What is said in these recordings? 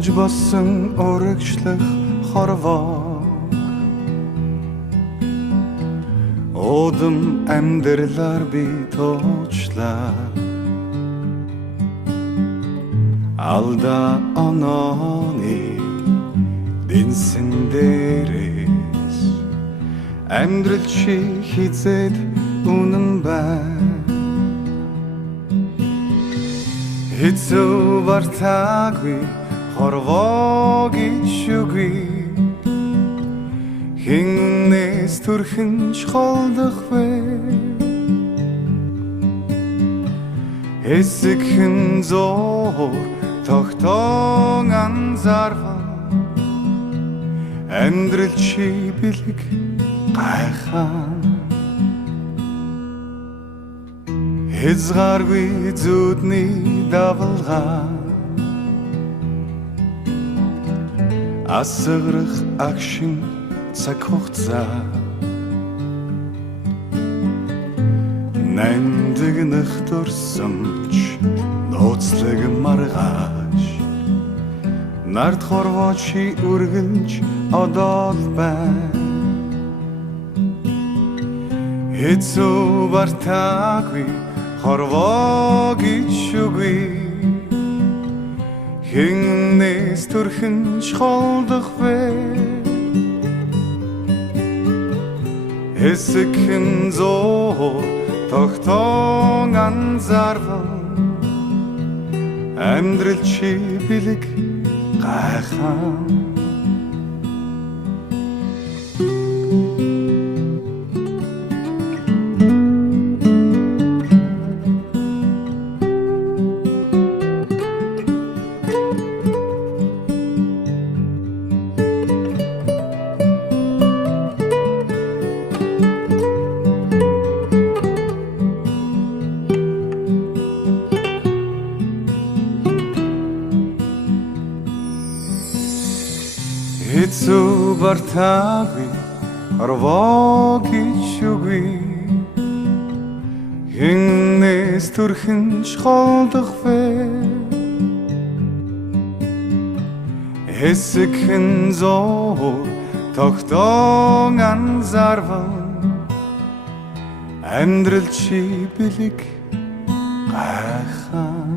Ууж болсон урагшлах хорвоо Одом амьдралаар би туучлаа Алда онооны дэнсэн дээрээс Амьдрал чи хизээд үнэн байна Хэцүү бартаагүй хорвоо гэж үгүй Хиннээс түрхэн чхолдох вэ Хэсэгхэн зор тогтоон анзаарвал Амьдрал чи бэлэг гайхаа Хязгааргүй зүудний давалгаа Асгарах агшин цаг хугацаа Нандинах дурсамж нууцлаг маргааш Нарт хорвоо чи үргэлж одоол байна Хэцүү бартаагүй хорвоо гэж үгүй Хиннээс түрхэн чхолдох вэ Хэсэгхэн зор тогтоон анзаарвал Амьдрал чи бэлэг гайхаа Хэцүү бартаагүй хорвоо гэж үгүй Хиннээс түрхэн чхолдох вэ Хэсэгхэн зор тогтоон анзаарвал Амьдрал чи бэлэг гайхаа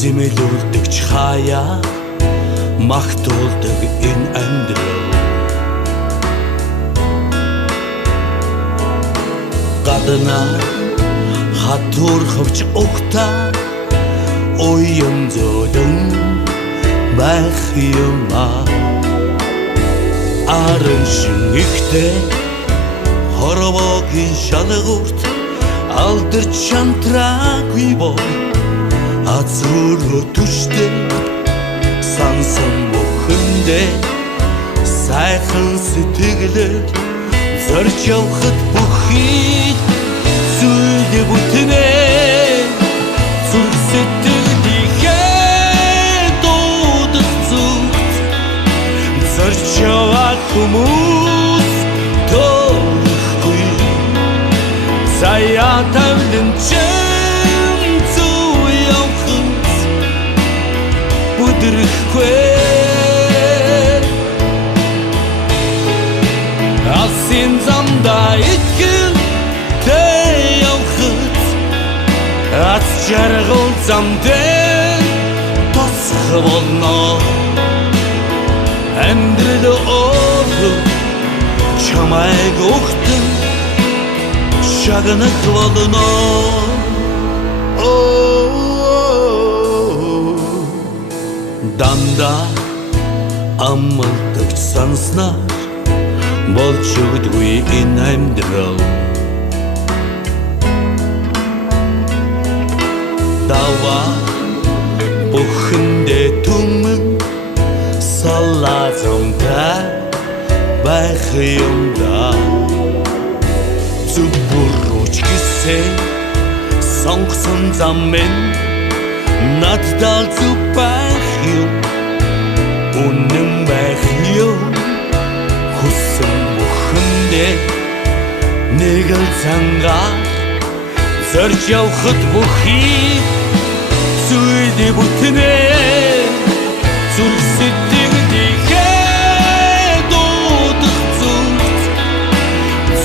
Зэмэлүүлдэг хаяа магтуулдаг энэ амьдрал Гадна хатуур хөвч ухтаа уян зөдөн байх юма Арын шинэгтэй хорвоогийн шалгуурт алдарч шантраагүй боо Азруу түштэй сансан мөхөндөө сайхан сэтгэлээр зорж явахад бүхий зүйл бүтнэ зүрх сэтгэлийнхээ дуудах зүгт зорж явах хүмүүс тоохгүй заяа тавлын Асын замда итгэл тэ явхад Аз жаргал замдээ тосх болно Амьдрал оолу чамайг ухтан шагнах болно Данда аммалтагч санснаар болж өгдгүй энэ амьдрал Дава бүхэндээ түмэн саллаа замдаа байх юмда Зүбүрүүч гисэн сонгосон зам минь над талцуу байх юм үнэн байх юм хүссэн бүхэндээ нэг л цангаар зорж явахд бүхий зүйдээ бүтнэ зүрх сэтгэлдээ дуудах зүрх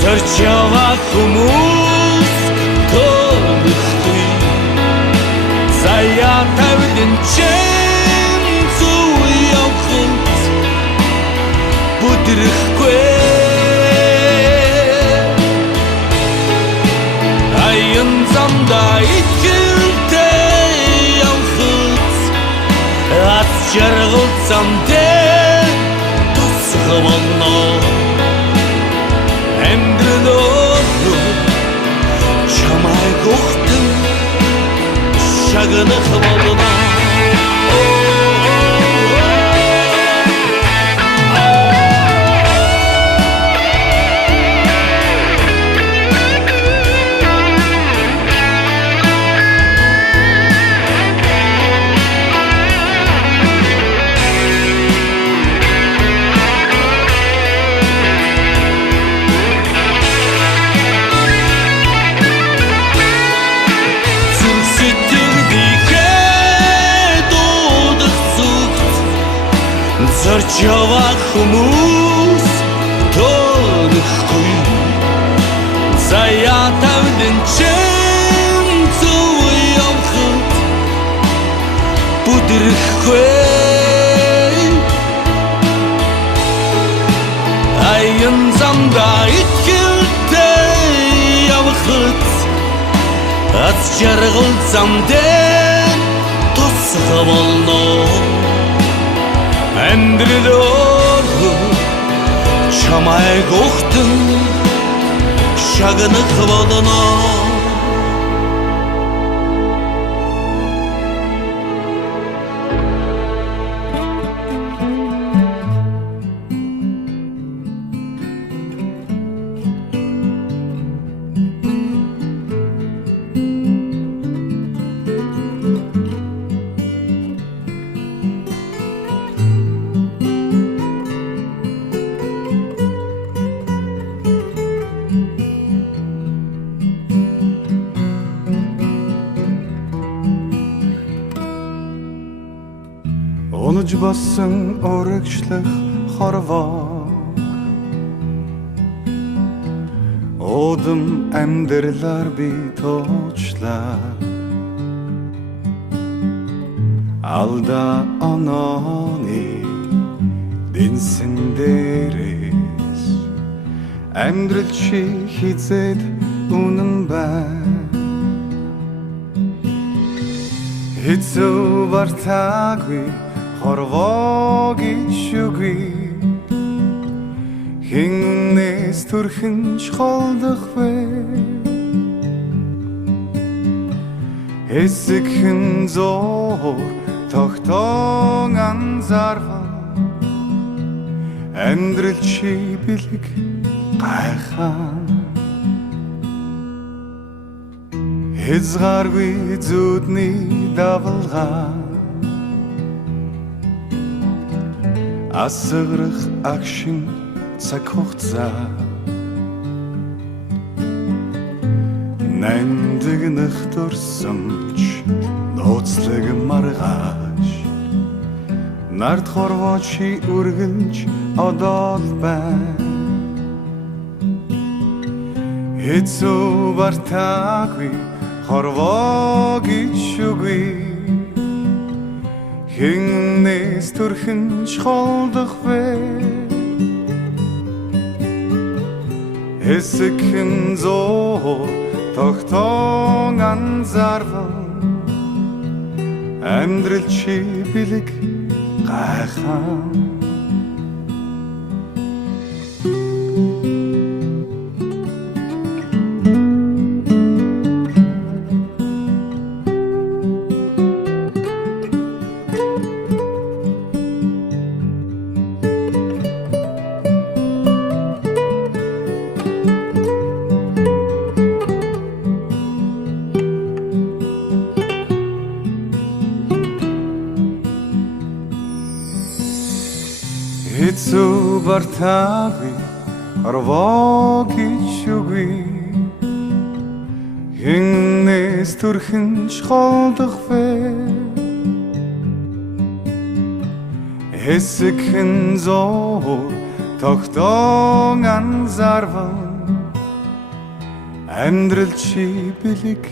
зорж явах хүмүүс тоохгүй заяа тавьдэн чин зүй явахд бүдрэхгүй аян замда итгэлтэй явахд аз жаргал замдээ тусгамно амьдралоо чамай гохтэн шагнах болно зорж явах хүмүүс тоохгүй заяа тавьдэн чин зүй явахд бүдрэхгүй аян замда итгэлтэй явахд аз жаргал замдээ тусгай болно амьдралоо чамай гохтэн шагнах болно Унаж басан урагшлах хорвоо Одом амьдралаар би тоочлаа Алда онооны дэнсэн дээрээс Амьдрал чи хизээд үнэн байна Хэцүү бартаагүй хорвоогийн шүгүй хэн үнээс төрхөн чхолдох вэ хэсэгхэн зор тогтоон анзаарвал амьдрал чи бэлэг гайхаа хязгааргүй зүудний давалгаа асгарах агшин цаг хугацаа нандинах дурсамж нууцлаг маргааш нарт хорвоочи үргэлж одоол байна хэцүү бартаагүй хорвоогийн шүгүй хэн үнээс төрхөн чхолдох вэ хэсэгхэн зор тогтоон анзаарвал амьдрал чи бэлэг гайхаа Хэцүү бартаагүй арвагич үгүй Хиннээс төрхөн шолдох вэ Хэсэгхэн зор тогтоон анзаарван Амьдрал чи бэлэг